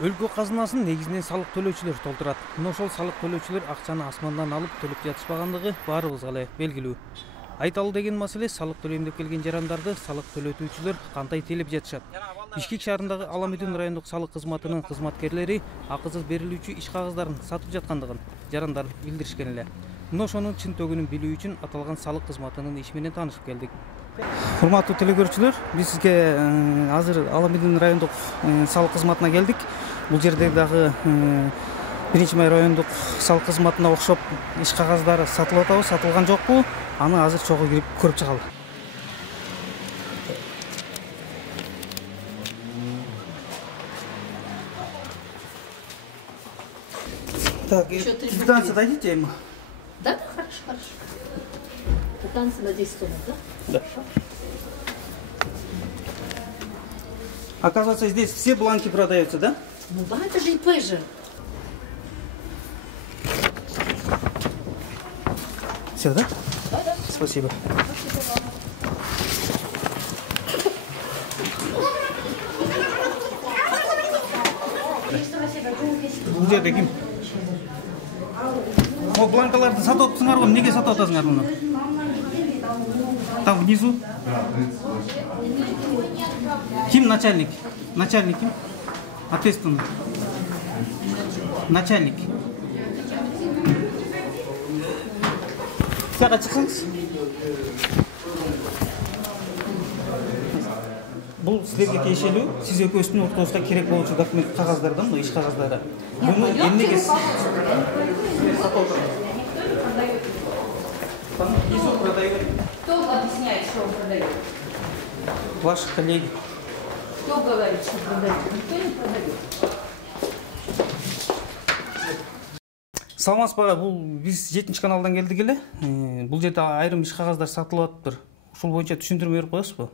Өлкө казынасын негизинен салык төлөөчүлөр толтурат. Мына ошол салык төлөөчүлөр акчаны асмандан алып төлөп жатышпагандыгы баарыбызга эле белгилүү. Айталы деген маселе салык төлөйм деп келген жарандарды салык төлөтүүчүлөр кандай тейлеп жатышат. Бишкек шаарындагы Аламедин райондук салык кызматынын кызматкерлери акысыз берилүүчү иш кагыздарын сатып жаткандыгын жарандар билдиришкен эле. Мына ошонун чын төгүнүн билүү үчүн аталган салык кызматынын иши менен таанышып келдик. Урматтуу телекөрүүчүлөр, биз сизге азыр Аламедин райондук салык кызматына келдик. Бул жерде дагы 1-май райондук салык кызматына окшоп иш кагаздары сатылып атабы, сатылган жокпу? Аны азыр чогуу кирип көрүп чыгалы. Так, квитанция дадите ему? Да, хорошо. Квитанция на 10 тонн, да? Да. Оказывается, здесь все бланки продаются, да? Ну да, это же ИП же. Все, да? Да. Спасибо. Бул жерде ким? О, бланкаларды сатып атсыңар го, эмнеге сатып атасыңар муну? Там внизу? Ким начальник? Начальник ким? Ответственный. Начальник. Сага чыксаңыз. Бул силерге тиешелүү, сиз экөөсүнүн ортосунда керек болчу документ кагаздардан, мына иш кагаздары. Буну эмнеге сатып отурасыз? Внизу продают. Кто объясняет, что он продает? Ваши коллеги. Кто говорит, что продает? Никто не продает. Саламатсызбы, бул биз 7-чи каналдан келдик эле. Бул жерде айрым иш кагаздар сатылып атыптыр. Ушул боюнча түшүндүрмө берип коесузбу?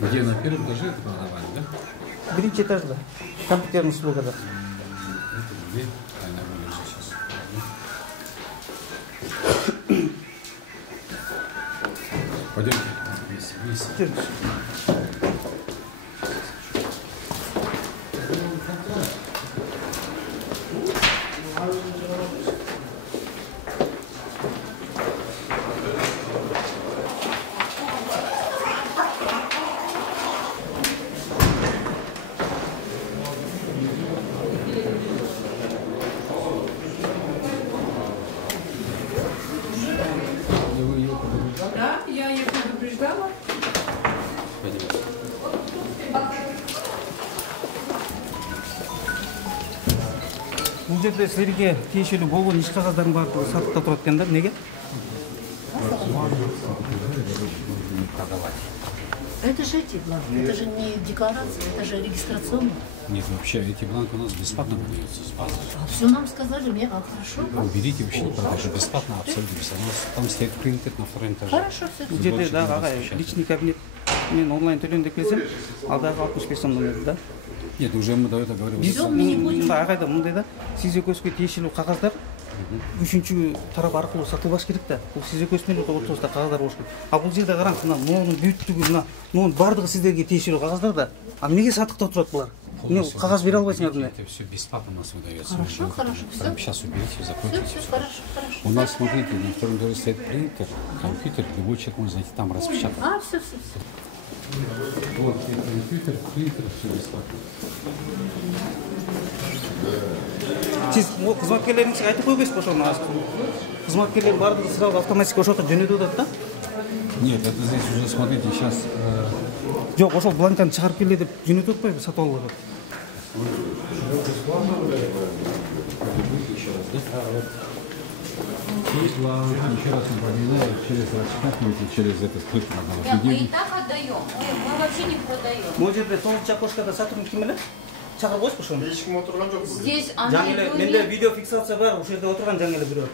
Где на первом этаже это продавали, да? 1-чи этажда. Компьютерный услугада. Где? Она вылежит сейчас. Пойдемте вниз. Да, я их предупреждала. Бул жерде силерге тиешелүү болгон иш кагаздардын баардыгы сатыкта турат экен да, эмнеге? Это же эти бланки, это же не декларация, это же регистрационный. Нет, вообще эти бланки у нас бесплатно продаются с базы. Все нам сказали, мне, хорошо. Уберите вообще не продажи, бесплатно абсолютно бесплатно. У нас там стоит принтер на втором этаже. Хорошо, все. Бул жерде дагы агай личный кабинет мен онлайн төлөйм деп келсем, ал дагы 65 сомдон берди да. Нет, уже мы до этого говорили. Биз мы не будем. Мында агайда мындай да, сиз экөөсүгө тиешелүү кагаздар үчүнчү тарап аркылуу сатылбаш керек да. Бул сиз экөөсүнүн ортосунда кагаздар болуш керек. А бул жерде караңыз, мына моунун бүттүгү, мына баардыгы сиздерге тиешелүү кагаздар да. А эмнеге сатыкта турат булар? Эмне кагаз бере албайсыңар мына? Это все бесплатно у нас выдается. Хорошо, все. Прямо сейчас уберите, закончите. Все, хорошо. У нас, смотрите, на втором этаже стоит принтер, компьютер, любой человек может зайти там распечатать. Все. Вот, компьютер, принтер, все бесплатно. Сиз кызматкерлериңизге айтып койбойсузбу ошону? Кызматкерлер баардыгы сразу автоматически ошото жөнөтүп атат да? Нет, это здесь уже, смотрите, сейчас... Жок, ошол бланканы чыгарып келе деп жөнөтүп атпайбы, сатып алгыла деп? Еще раз напоминаю, через распечатывайте, через этот клип продавать. Мы и так отдаем, мы вообще не продаем. Бул жерде тоғызынчы окошкада сотрудник ким эле? Чыгарып коесузбу ошону? Эч ким отурган жок. Здесь Жаңы она эле менде видеофиксация бар, ушул жерде отурган жаңы эле бирөө.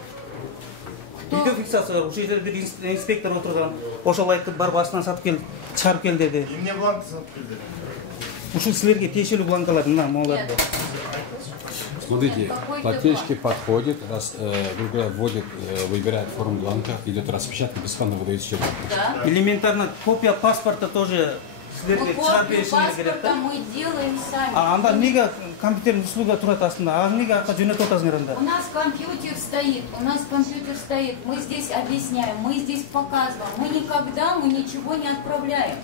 Видеофиксация бар, ушул жерде бир инспектор отурган. Ошол айтып барып астынан сатып кел, чыгарып кел деди. Эмне бланк сатып келди? Ушул силерге тиешелүү бланкалар мына могуларды. Смотрите, плательщики подходят, вводят, выбирают форму бланка, идет распечатка, бесплатно выдается счет. Да. Элементарно копия паспорта тоже силерге чыгарып беришиңер керек да. Мы делаем сами. Анда эмнеге компьютердин услуга турат астында? Эмнеге акка жөнөтүп атасыңар анда? У нас компьютер стоит, мы здесь объясняем, мы здесь показываем. Мы ничего не отправляем.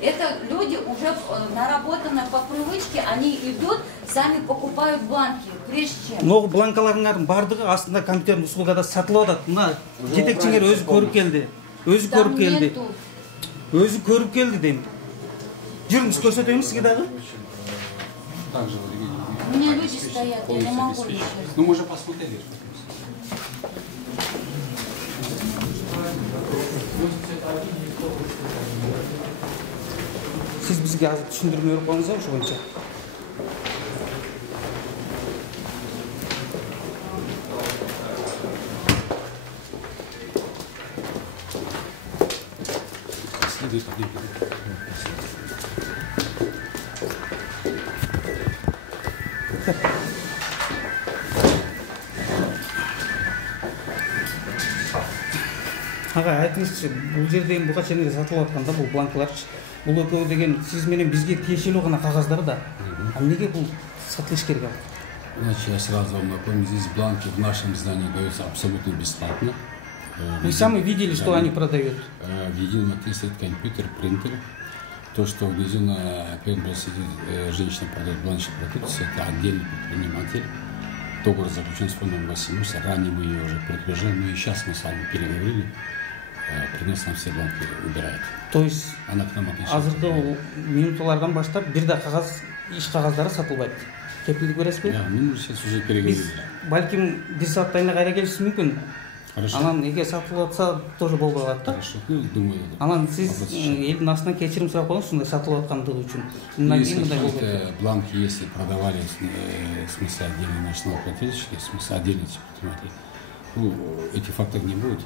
Это люди уже наработаны по привычке, они идут, сами покупают бланки, прежде чем. Но бланкаларыңардын бардыгы астында компьютердин услугада сатылып атат. Мына жетекчиңер өзү көрүп келди. Там нету. Өзү көрүп келди дейм. Жүрүңүз көрсөтөйүн сизге дагы. Также У меня люди стоят, я не могу ничего. Ну, мы же посмотрели. Siz bizge azı düşündürme yok olmanız şu boyunca. Следует один. Ağa айтыңызчы, бул жерден буга чейин сатылып атканда бул бланкаларчы. Бул экөө деген сиз менен бизге тиешелүү гана кагаздар да. А эмнеге бул сатылыш керек ал? Значит, я сразу вам напомню, здесь бланки в нашем здании даются абсолютно бесплатно. Вы сами видели, что они продают? Введен стоит компьютер, принтер. То, что внизу на первом сидит женщина продает бланчи продукции, это отдельный предприниматель. Договор заключен с фондом Василюса. Ранее мы ее уже предупреждали, но и сейчас мы с вами переговорили. Приносит нам все бланки, убирает. То есть Она к нам относится. азыркы минуталардан баштап бир да кагаз, иш кагаздары сатылбайт. Кепилдик бересизби? Да, мы сейчас уже переговорили. Балким бир сааттайына кайра келиши мүмкүн. Хорошо. Анан эге сатылып атса тоже болбой калат да. Хорошо, ну, думаю. Анан сиз элдин астынан кечирим сурап коюңуз ушундай сатылып аткандыгы үчүн. Мындан кийин мындай болбойт. Если бланки, если продавали, в смысле отдельно наш налогоплательщик, в смысле отдельно предприниматели, ну, этих фактов не будет.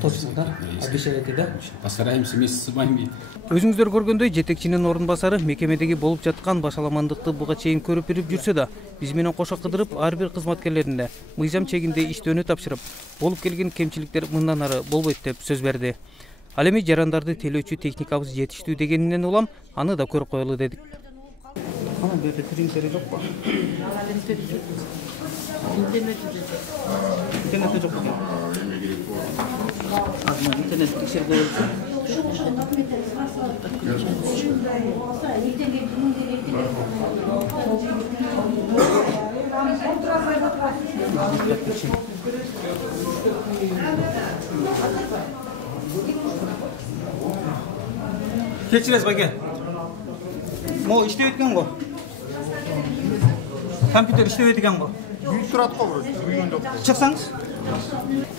Точно, да? Обещаете, да? Постараемся вместе с вами. Өзүңүздөр көргөндөй жетекчинин орун басары мекемедеги болуп жаткан башаламандыкты буга чейин көрүп бирип жүрсө да, биз менен кошо кыдырып ар бир кызматкерлерине мыйзам чегинде иштөөнү тапшырып, болуп келген кемчиликтер мындан ары болбойт деп сөз берди. Ал эми жарандарды телөөчү техникабыз жетиштүү дегенинен улам аны да көрүп коелу дедик. Ана берде принтери жокпу? Интернетте жок экен. Азман интернет текшерип коелучу. Кечиресиз байке. Могу иштеп экен го. Компьютер иштеп экен го. Büyük turat kovuruz. Büyüğünde yok. Чыксаңыз.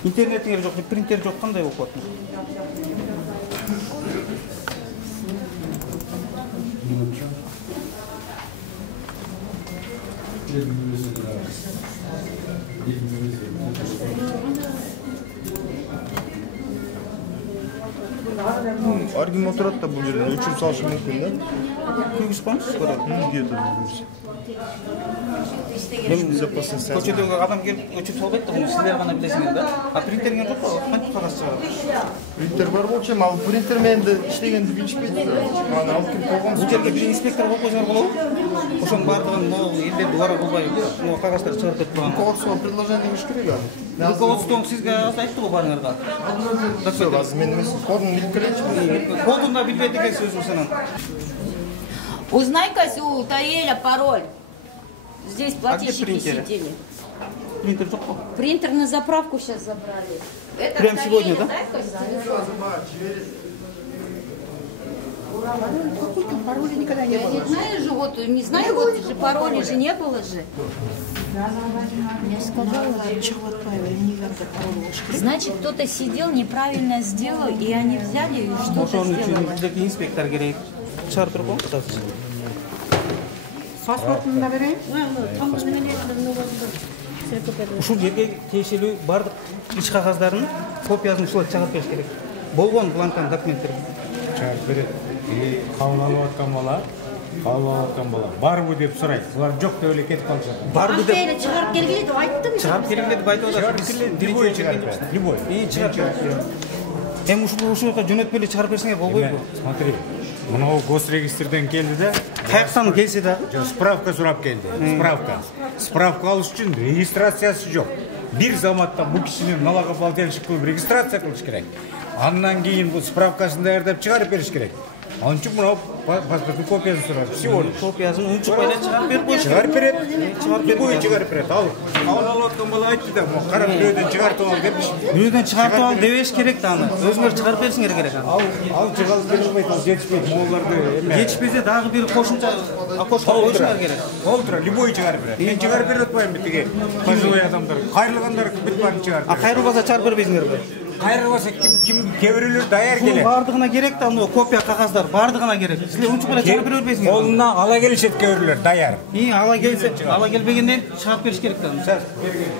Интернетиңер жок, принтер жок, кандай болуп атат? Argüman turat da bu yerden ölçüm sağlışı mümkün de. Күйгүз коңуз көрөт. Где-то Көчөдөгү адам келип өчүп салбайт да, силер гана билесиңер да. А принтериңер жокпу? Кантип кагаз чыгарат? Принтер бар болчу, ал принтер менде иштегенди билишпейт. Аны алып келип койгон. Бул жерге бир инспектор болуп койсоңор болобу? Ошонун баардыгын могу элдерди убара кылбай, могу кагаздарды чыгарып кетип турган. Руководство предложение иш керек а. Руководство сизге айтты го барыңарга. Все, аз мен эмес, кодун билип келечи. Кодун да билбейт экенсиз өзүңүз анан. Узнай-ка у Таэля пароль. Здесь где плательщики принтеры? сидели. Принтер жокпу? Принтер на заправку сейчас забрали. Это Прям Таэля, сегодня, да? дай-ка телефон. Пароля никогда не Я было. не знаю же, вот, не знаю, вот же пароля же не было же. Я сказала, чего отправили, никак пароль. Значит, кто-то сидел, неправильно сделал, и они взяли и что-то Ошонун үчүн сделали. биздеги инспектор керек. Чыгарып туруп коңуз. Паспортunu da vereyim. Ушул жерге тиешелүү бардык иш кагаздарын копиясын ушулар чыгарып бериш керек. Болгон бланкан документтер. Чыгарып берет. Кабыл алып аткан бала. Барбы деп сурайт. Булар жок деп эле кетип калышат. Барды деп Çıkarıp gelgili de ayttım. чыгарып келгенде деп айтып атат. Любой чыгарып берет. Любой. Чыгарып берет. Эми ушул жака жөнөтпөй эле чыгарып берсеңер болбойбу? Смотри. Мынау госрегистрден келді да. Каяктан келсе да? Справка сурап келді. Справка алыш үчүн регистрациясы жок. Бир заматта бул кишинин налогоплательщик кылып регистрация кылыш керек. Андан кийин бул справкасын даярдап чыгарып бериш керек. Анын үчүн мынау паспорттун копиясын сурап, всего лишь. Копиясын унчукпай эле чыгарып берип коюш. Чыгарып берет. Любой чыгарып берет. Ал алып аткан бала айтты да, карап бирөөдөн чыгартып ал депчи. Бирөөдөн чыгартып ал дебеш керек да аны. Өзүңөр чыгарып берсиңер керек аны. Ал чыгарып бере албайт, ал жетишпейт. Мооларды эме. Жетишпесе дагы бир кошумча окошко коюшуңар керек. Толтура, любой чыгарып берет. Мен чыгарып бере атпайм битиге. Пожилой адамдар, кайрылгандар бүт баарын чыгарып. А кайрылбаса чыгарып бербейсиңерби? Кайрылбаса ким кебирелер даяр келет. Бардыгына керек да аны копия кагаздар, бардыгына керек. Силер унчукпай чыгарып бере бербейсиңер. Колуна ала келишет кебирелер даяр. Ала келсе, ала келбегенден чыгарып бериш керек да. Сейчас берген.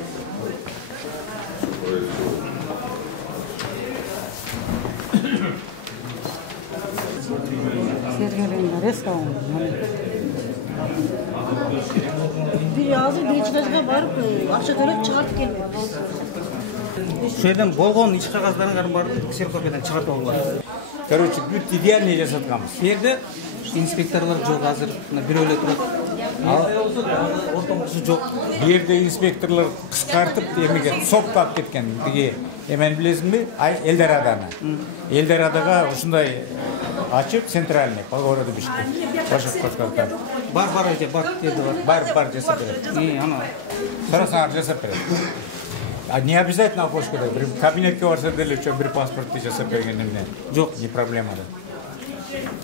Bir azı bir içine barıp akça törep çıkartıp gelmiyor. Ушул жерден болгон иш кагаздарын баарын ксерокопиядан чыгартып алгыла. Короче, бүт идеальный жасатканбыз. Бу жерде инспекторлор жок азыр, бирөө эле турат. Ортомусу жок. Бу жерде инспекторлор кыскартып эмеге сопка алып кеткен. Биги эмени билесиңби? Элдораданы. Элдорадага ушундай ачып центральный по городу Бишкек. Башкортостан. Бар жерде бар. Бар жасап берет. Ана Сарасаңар жасап берет. А не обязательно окошкада. Бир кабинетке барса деле бир паспортты жасап бергенде жок, не проблема да.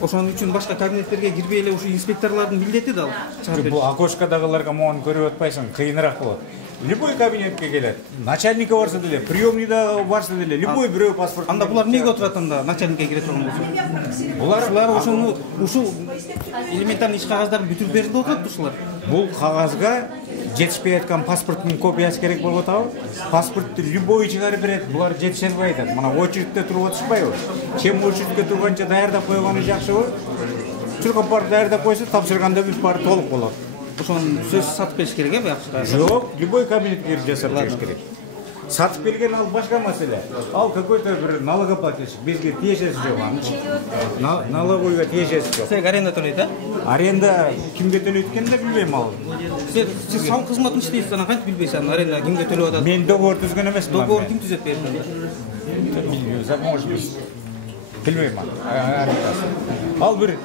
Ошон үчүн башка кабинеттерге кирбей эле ушу инспекторлордун милдети да ал. Бул окошкадагыларга могуну көрүп атпайсың, кыйыныраак болот. Любой кабинетке келет. Начальника барса деле, приемныйда барса деле, любой бирөө паспорт. Анда булар эмнеге отурат анда начальникке кире турган болсо? Булар ушул элементарный иш кагаздарын бүтүрүп берди деп отурат ушулар. Бул кагазга жетишпей аткан паспорттун копиясы керек болуп атабы? Паспортты любой чыгарып берет. Булар жетише албай атат. Мына очередте туруп атышпайбы? Чем очередке турганча даярдап койгону жакшыбы? Чуркап барып даярдап койсо, тапшырганда бүт баары толук болот. Ошон сөз сатып бериш керек бу акчада? Жок, любой кабинетке кирип жасап бериш керек. Сатып берген ал башка маселе. Ал какой-то бир налогоплательщик, бизге тиешеси жок анын. Налоговойго тиешеси жок. Силерге аренда төлөйт, а? Аренда кимге төлөйт экенин да билбейм ал. Сиз салык кызматын иштейсиз, анан кантип билбейсиз анын аренда кимге төлөп атат? Мен договор түзгөн эмесмин. Договор ким түзөп берди? Bilmiyorum, может быть. Bilmiyorum ben. Al bir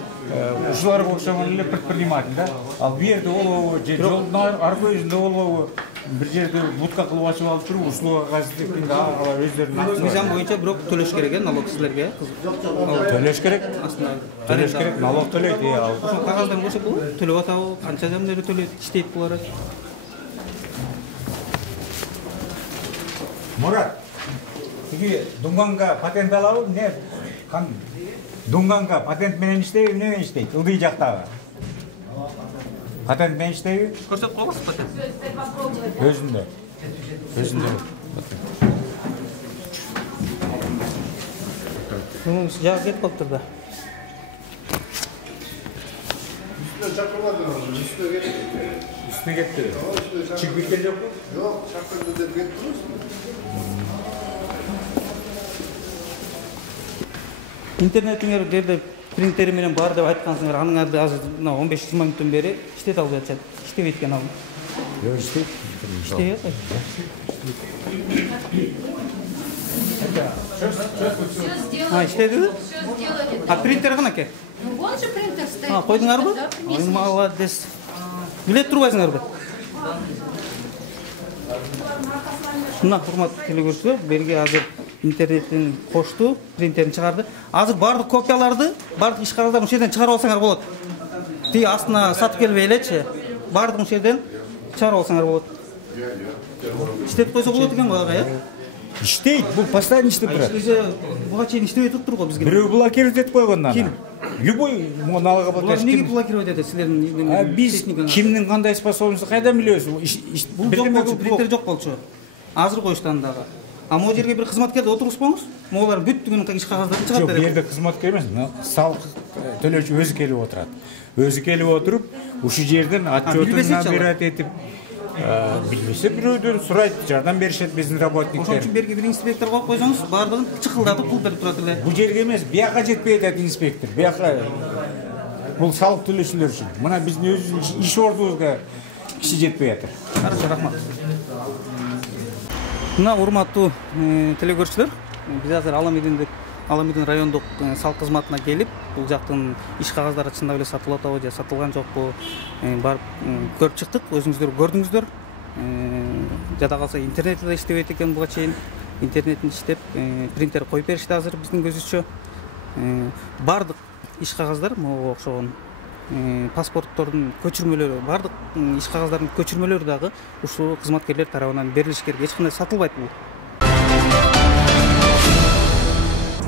ушуларга окшогон эле предприниматель да. Ал бу жерде олобу же жолдун арка өзүндө олобу бир жерде будка кылып ачып алып туруп услуга газетинде алар өздөрүнүн мыйзам боюнча бирок төлөш керек, налог силерге. төлөш керек. Төлөш керек, налог төлөйт. Ал ошол кагаздарын көрсөк болобу? Төлөп атабы, канча жамдары төлөйт, иштейт булар. Мурат, тиги Дунганга патент алабы, не? Дунганга патент менен иштейби, эмне менен иштейт? Ылдый жактагы. Патент менен иштейби? Көрсөтүп коебуз патент. Өзүндө. Мунун жагы кетип калыптыр да. Üstüne gitti. Çık bir kere yok mu? Yok, şartlarda da gettiniz mi? Интернетиңер жерде принтери менен бар деп айткансыңар, аныңарды азыр 15-20 мүнөттөн бери иштете албай атышат. Иштебейт экен ал. Yok işte. İşte Все сделали. иштеди? Все сделали. А принтер канаке? Ну вон же принтер стоит. Койдуңарбы? Да, Ой, принесли. молодец. Билет турбайсыңарбы? Мына урматтуу телекөрүүчүлөр, берге азыр интернеттен кошту, принтерин чыгарды. Азыр бардык копияларды, бардык иш кагаздарын ушул жерден чыгарып алсаңар болот. Тиги астына сатып келбей элечи, бардыгын ушул жерден чыгарып алсаңар болот. Иштетип койсо болот экен го ага, э? İşteyt, bu постоянно иштеп турат. Буга чейин иштебей туруптур го бизге. Бирөө блокировать этип койгон аны. Ким? Любой налогоплательщик. Неге блокировать этет силердин? Биз кимдин кандай способностью кайдан билебиз? Бул жок болчу, принтер жок болчу. Азыр коюшту андагы. А могу жерге бир кызматкерди отургузбоңуз, могулар бүттүгүн иш кагаздарын чыгарып берет. Жок, бу жерде кызматкер эмес, салык төлөөчү өзү келип отурат. Өзү келип отуруп, ушул жерден отчетун набирать этип, билбесе бирөөдөр сурайт, жардам беришет биздин Ошон работниктер. үчүн берги бир инспектор коюп койсоңуз, баардыгын чыкылдатып пул берип турат эле. Бул жерге эмес, бияка жетпей атат инспектор. Бияка бул салык төлөөчүлөр үчүн. Мына биздин өзүбүздүн иш ордубузга киши жетпей атат. Хорошо, рахмат. Мына урматтуу телекөрүүчүлөр, биз азыр Аламедин райондук салык кызматына келип, бул жактын иш кагаздары чындап эле сатылып атабы же сатылган жокпу барып көрүп чыктык. Өзүңүздөр көрдүңүздөр. Жада калса интернети да иштебейт экен буга чейин. Интернетин иштеп, принтер коюп беришти азыр биздин көзүбүзчө. Бардык иш кагаздар могу окшогон паспорттордун көчүрмөлөрү, бардык иш кагаздардын көчүрмөлөрү дагы ушул кызматкерлер тарабынан берилиш керек. Эч кандай сатылбайт бул.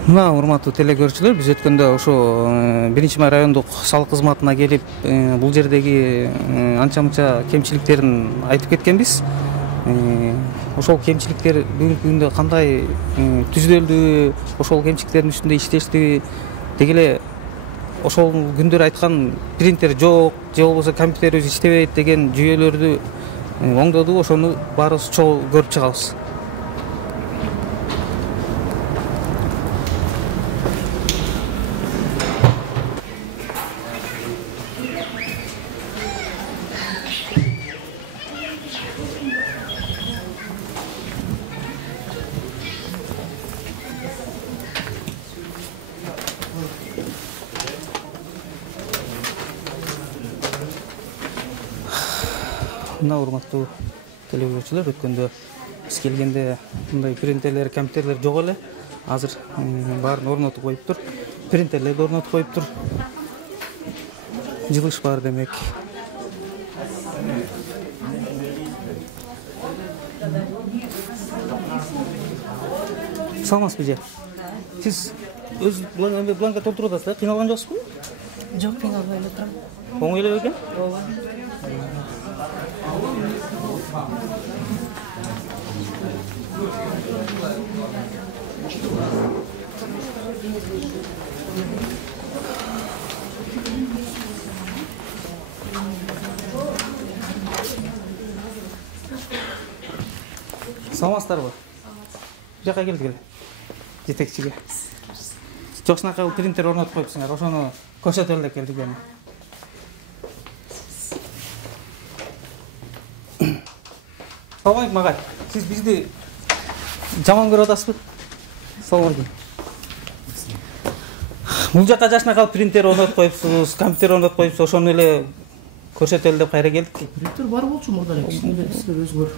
Мына урматтуу телекөрүүчүлөр, биз өткөндө ошо 1-май райондук салык кызматына келип, бул жердеги анча-мынча кемчиликтерин айтып кеткенбиз. Ошол кемчиликтер бүгүнкү күндө кандай түзүлдү, ошол кемчиликтердин үстүндө иштештиби, деги эле ошол күндөр айткан принтер жок, же болбосо компьютерибиз иштебейт деген жүйөлөрдү оңдоду. Ошону баарыбыз чогуу көрүп чыгабыз. Мына урматтуу телекөрүүчүлөр, өткөндө биз келгенде мындай принтерлер, компьютерлер жок эле. Азыр баарын орнотуп коюптур. Принтерлерди орнотуп коюптур. Жылыш бар демек. Саламатсызбы же? Сиз өз бланка толтуруп атасыз да? Кыйналган жоксузбу? Жок, кыйналбай эле турам. Оңой эле экен? Ооба. Саламатсыздарбы? Жака келдик эле. Жетекчиге. Жоксунакай принтер орнотуп коюпсуңар. Ошону көрсөтөлү деп келдик эми. Салам алейкум агай. Сиз бизди жаман көрүп атасызбы? Салам алейкум. Бул жака жашынакай принтер орнотуп коюпсуз, компьютер орнотуп коюпсуз. Ошону эле көрсөтөлү деп кайра келдик. Принтер бар болчу мурда эле. Силер өзгөр.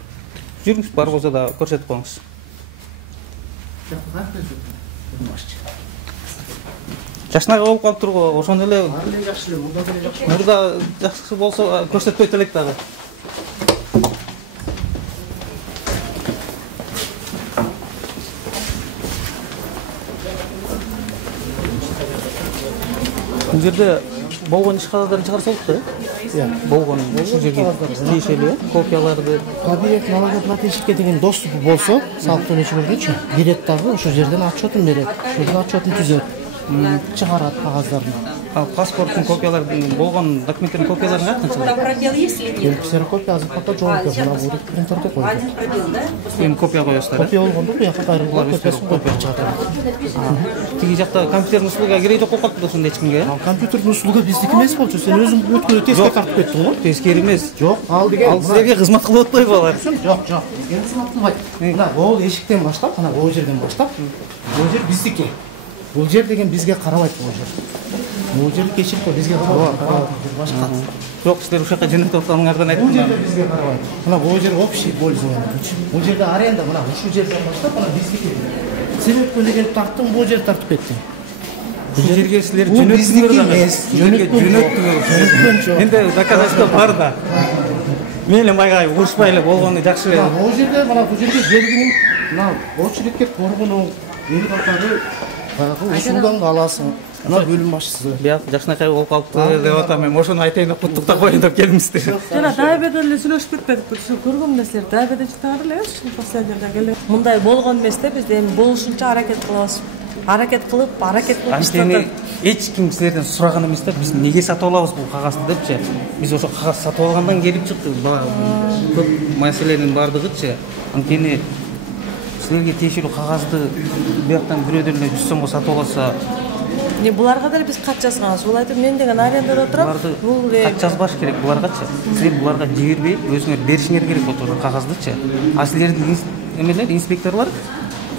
Жүрүңүз, бар болсо да көрсөтүп коюңуз. Жашынакай болуп калыптыр го, ошону эле Жакшы эле, мурда деле жакшы. мурда жакшы болсо көрсөтпөйт элек дагы. Бул жерде болгон иш кагыздарын чыгарса болот да? Болгон ушул жерге тиешелүү копияларды. Кабинет налога плательщикке деген доступу болсо, салык төлөөчүлөргөчү берет дагы ошол жерден отчетун берет. Ошол отчетун түзөт, чыгарат кагаздарын. Паспорттун копиялары, болгон документтердин копияларын каяктан чыгарат? Пробел есть или нет? Ксерокопия азыр фото жооп берет. Мына бул принтерде коюп. Один пробел, да? Эми копия коесуздар. Копия болгондо буяка кайрылган копиясын коюп берип чыгат. Тиги жакта компьютердин услуга кереги жок болуп калыптыр да ошондо эч кимге. Компьютердин услуга биздики эмес болчу. Сен өзүң өткөндө тескери тартып кеттиң го. Тескери эмес. Жок, ал деген Ал силерге кызмат кылып атпайбы алар? Жок, жок. Эми кызмат кылбайт. Мына бул эшиктен баштап, мына бул жерден баштап, бул жер биздики. Бул жер деген бизге карабайт бул жер. Бул жер кечип бизге карабайт. Башка. Жок, силер ушул жака жөнөтүп атканыңардан Бул айттым. жерде бизге карабайт. Мына бул жер общий пользование. Бул жерде аренда, мына ушул жерден баштап, мына биздики. Сен өткөндө келип тарттың, бул жер тартып кеттиң. Бул жерге силер Бул жөнөттүңөр биздики дагы. эмес. Жөнөттүңөр. Энди доказательство бар да. Мен эле майга урушпай эле болгону жакшы эле. Бул жерде, мына бул жерде белгинин, мына очередке коргонуу, эл катары баягы ушундан аласың. Мына бөлүм башчысы. Биyak жакшынакай болуп калыптыр деп атам. Мен ошону айтайын деп куттуктап коеюн деп келдимсиздер. Жана дайбеден эле сүйлөшүп кетпедик. Ушул көргөн нерселер дайбеден чыгар эле ушул последнерде келе. Мындай болгон эмес да, биз эми болушунча аракет кылабыз. аракет кылып Анткени эч ким силерден сураган эмес да, биз неге сатып алабыз бул кагазды депчи. Биз ошо кагаз сатып алгандан келип чыкты. Көп маселенин бардыгычы. Анткени силерге тиешелүү кагазды бияктан бирөөдөн эле 100 сомго сатып алса, буларга деле биз кат жазганбыз. Бул айтып мен деген арендада отурам. Бул кат жазбаш керек буларгачы. Силер буларга жибербей, өзүңөр беришиңер керек отур кагаздычы. А силердин эмелер, инспекторлор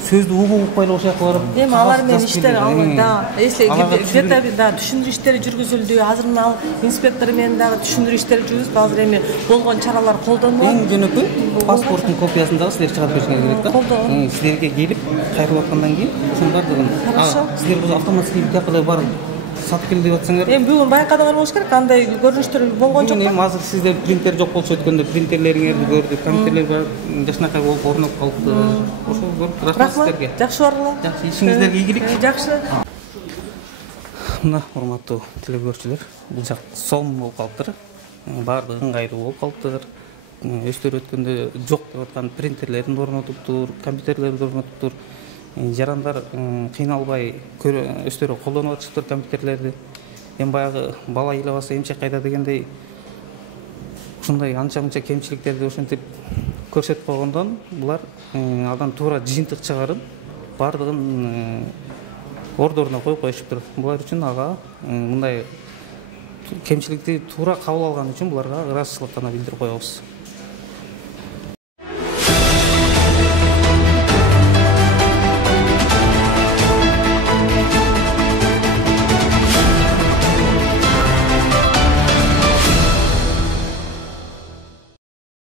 сөздү угуп эле ошол жака барып, эми алар менен иштер алганда, если где-то да түшүндүрүү иштери жүргүзүлдү. Азыр мына ал инспектор менен дагы түшүндүрүү иштери жүргүзүп, азыр эми болгон чаралар колдонулат. Эң жөнөкөй паспорттун копиясын дагы силер чыгарып беришиңер керек да. Силерге келип кайрылып аткандан кийин ошонун бардыгын. Силер бул автоматский капада барып сатып кел деп атсаңар. Эми бүгүн байкадыңар болуш керек, кандай көрүнүштөр болгон жок. Эми азыр сизде принтер жок болчу, өткөндө принтерлериңерди көрдүк, компьютерлер бар, жакшынакай болуп орноп калыпты. Ошол көрүп рахмат силерге. Жакшы баргыла. Жакшы, ишиңиздерге ийгилик. Жакшы. Мына урматтуу телекөрүүчүлөр, бул жак сом болуп калыптыр. Баардыгы ыңгайлуу болуп калыптыр. Өздөрү өткөндө жок деп аткан принтерлерин орнотуптур, компьютерлерди орнотуптур. Жарандар кыйналбай өздөрү колдонуп атышыптыр компьютерлерди. Эми баягы бала ыйлабаса эмчек кайда дегендей ушундай анча-мынча кемчиликтерди ошентип көрсөтүп койгондон булар андан туура жыйынтык чыгарып, баардыгын ордоруна коюп коюшуптур. Булар үчүн ага мындай кемчиликти туура кабыл алган үчүн буларга ыраазычылык гана билдирип коебуз.